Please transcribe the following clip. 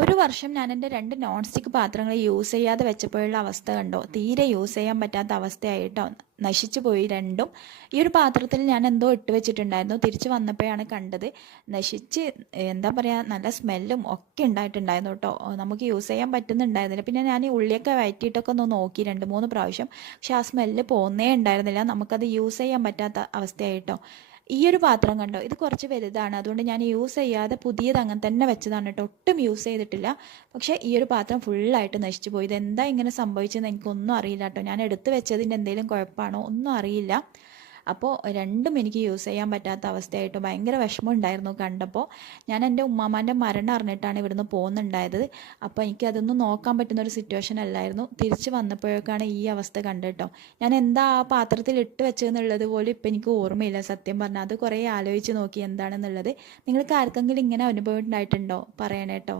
ഒരു വർഷം ഞാൻ എൻ്റെ 2 നോൺ സ്റ്റിക്ക് പാത്രങ്ങൾ യൂസ് ചെയ്യാതെ വെച്ചപ്പോഴുള്ള അവസ്ഥ കണ്ടോ? തീരെ യൂസ് ചെയ്യാൻ പറ്റാത്ത അവസ്ഥയായിട്ടോ. നശിച്ചു പോയി രണ്ടും. ഈ ഒരു പാത്രത്തിൽ ഞാൻ എന്തോ ഇട്ട് വെച്ചിട്ടുണ്ടായിരുന്നു. തിരിച്ച് വന്നപ്പോഴാണ് കണ്ടത്. നശിച്ച് എന്താ പറയുക, നല്ല സ്മെല്ലും ഒക്കെ ഉണ്ടായിട്ടുണ്ടായിരുന്നു കേട്ടോ. നമുക്ക് യൂസ് ചെയ്യാൻ പറ്റുന്നുണ്ടായിരുന്നില്ല. പിന്നെ ഞാൻ ഈ ഉള്ളിയൊക്കെ വഴറ്റിയിട്ടൊക്കെ ഒന്ന് നോക്കി 2-3 പ്രാവശ്യം. പക്ഷെ ആ സ്മെല്ല് പോകുന്നേ ഉണ്ടായിരുന്നില്ല. നമുക്കത് യൂസ് ചെയ്യാൻ പറ്റാത്ത അവസ്ഥയായിട്ടോ. ഈ ഒരു പാത്രം കണ്ടോ, ഇത് കുറച്ച് വലുതാണ്. അതുകൊണ്ട് ഞാൻ യൂസ് ചെയ്യാതെ പുതിയത് അങ്ങനെ തന്നെ വെച്ചതാണ് കേട്ടോ. ഒട്ടും യൂസ് ചെയ്തിട്ടില്ല. പക്ഷേ ഈ ഒരു പാത്രം ഫുള്ളായിട്ട് നശിച്ചു പോയി. ഇതെന്താ ഇങ്ങനെ സംഭവിച്ചതെന്ന് എനിക്കൊന്നും അറിയില്ല കേട്ടോ. ഞാൻ എടുത്ത് വെച്ചതിൻ്റെ എന്തെങ്കിലും കുഴപ്പമാണോ ഒന്നും അറിയില്ല. അപ്പോൾ രണ്ടും എനിക്ക് യൂസ് ചെയ്യാൻ പറ്റാത്ത അവസ്ഥയായിട്ട് ഭയങ്കര വിഷമം ഉണ്ടായിരുന്നു കണ്ടപ്പോൾ. ഞാൻ എൻ്റെ ഉമ്മാമാൻ്റെ മരണം അറിഞ്ഞിട്ടാണ് ഇവിടുന്ന് പോകുന്നുണ്ടായത്. അപ്പോൾ എനിക്ക് അതൊന്നും നോക്കാൻ പറ്റുന്ന ഒരു സിറ്റുവേഷൻ അല്ലായിരുന്നു. തിരിച്ച് വന്നപ്പോഴേക്കാണ് ഈ അവസ്ഥ കണ്ടിട്ടോ. ഞാൻ എന്താ ആ പാത്രത്തിൽ ഇട്ട് വെച്ചതെന്നുള്ളത് പോലും ഇപ്പം എനിക്ക് ഓർമ്മയില്ല സത്യം പറഞ്ഞാൽ. അത് കുറേ ആലോചിച്ച് നോക്കി എന്താണെന്നുള്ളത്. നിങ്ങൾക്ക് ആർക്കെങ്കിലും ഇങ്ങനെ അനുഭവം ഉണ്ടായിട്ടുണ്ടോ? പറയണേ കേട്ടോ.